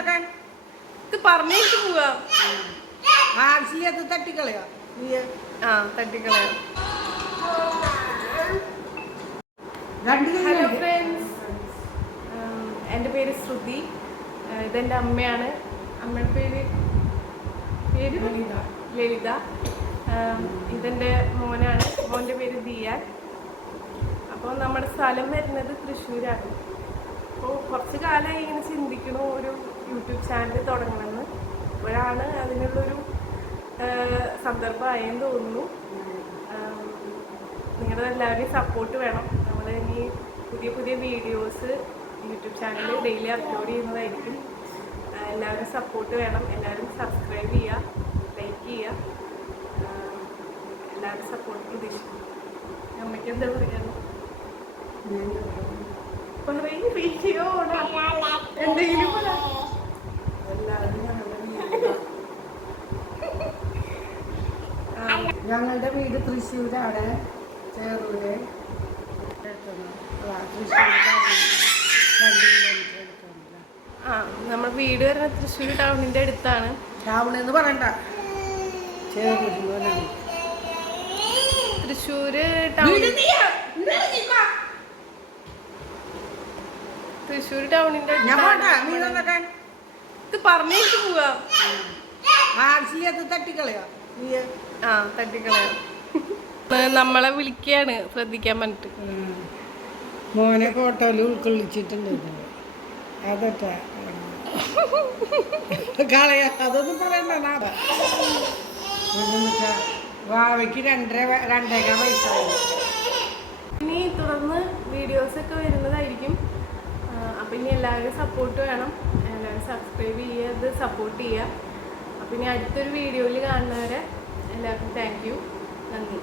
ഇത് പറഞ്ഞേക്ക് പോവാ. ആവശ്യമില്ലാത്ത തട്ടിക്കളയോ ആ തട്ടിക്കളയാ. ഹലോ ഫ്രണ്ട്സ്, എൻ്റെ പേര് ശ്രുതി. ഇതെൻ്റെ അമ്മയാണ്. അമ്മയുടെ പേര് ലളിത. ഇതെൻ്റെ മോനാണ്. മോൻ്റെ പേര് ദിയാൻ. അപ്പോൾ നമ്മുടെ സ്ഥലം വരുന്നത് തൃശ്ശൂരാണ്. അപ്പോൾ കുറച്ച് കാലമായി ഇങ്ങനെ ചിന്തിക്കണു ഒരു യൂട്യൂബ് ചാനൽ തുടങ്ങണമെന്ന്. ഇപ്പോഴാണ് അതിനുള്ളൊരു സന്ദർഭമായെന്ന് തോന്നുന്നു. നിങ്ങളുടെ എല്ലാവരുടെയും സപ്പോർട്ട് വേണം. നമ്മൾ ഇനി പുതിയ പുതിയ വീഡിയോസ് യൂട്യൂബ് ചാനലിൽ ഡെയിലി അപ്ലോഡ് ചെയ്യുന്നതായിരിക്കും. എല്ലാവരും സപ്പോർട്ട് വേണം. എല്ലാവരും സബ്സ്ക്രൈബ് ചെയ്യുക, ലൈക്ക് ചെയ്യുക. എല്ലാവരും സപ്പോർട്ട് പ്രതീക്ഷിക്കും. അമ്മയ്ക്ക് എന്താ പറയാനോ വീഡിയോ എന്തെങ്കിലും ഞങ്ങളുടെ വീട് തൃശ്ശൂരാണ്, ചേറൂര്. ആ നമ്മുടെ വീട് വരുന്നത് തൃശ്ശൂർ ടൗണിൻ്റെ അടുത്താണ്. ടൗണെന്ന് പറയണ്ട, ചേറൂര്. തൃശ്ശൂര് ടൗണിൻ്റെ ഇത് പറഞ്ഞേക്ക് പോവാ. ആവശ്യമില്ലാത്ത തട്ടിക്കളയോ ആ തട്ടിക്കളയാ. നമ്മളെ വിളിക്കുകയാണ് ശ്രദ്ധിക്കാൻ പറഞ്ഞിട്ട്. മോനെ ഫോട്ടോയിൽ ഉൾക്കൊള്ളിച്ചിട്ടുണ്ട്. അതട്ടാ കളയാ, അതൊന്നും പറയണ്ട. വാവയ്ക്ക് 2.5 വയസ്സായി. ഇനി തുടർന്ന് വീഡിയോസൊക്കെ വരുന്നതായിരിക്കും. അപ്പം ഇനി എല്ലാവരും സപ്പോർട്ട് വേണം. എല്ലാവരും സബ്സ്ക്രൈബ് ചെയ്ത് സപ്പോർട്ട് ചെയ്യുക. അപ്പം ഇനി അടുത്തൊരു വീഡിയോയിൽ കാണുന്നവരെ എല്ലാവർക്കും താങ്ക് യു, നന്ദി.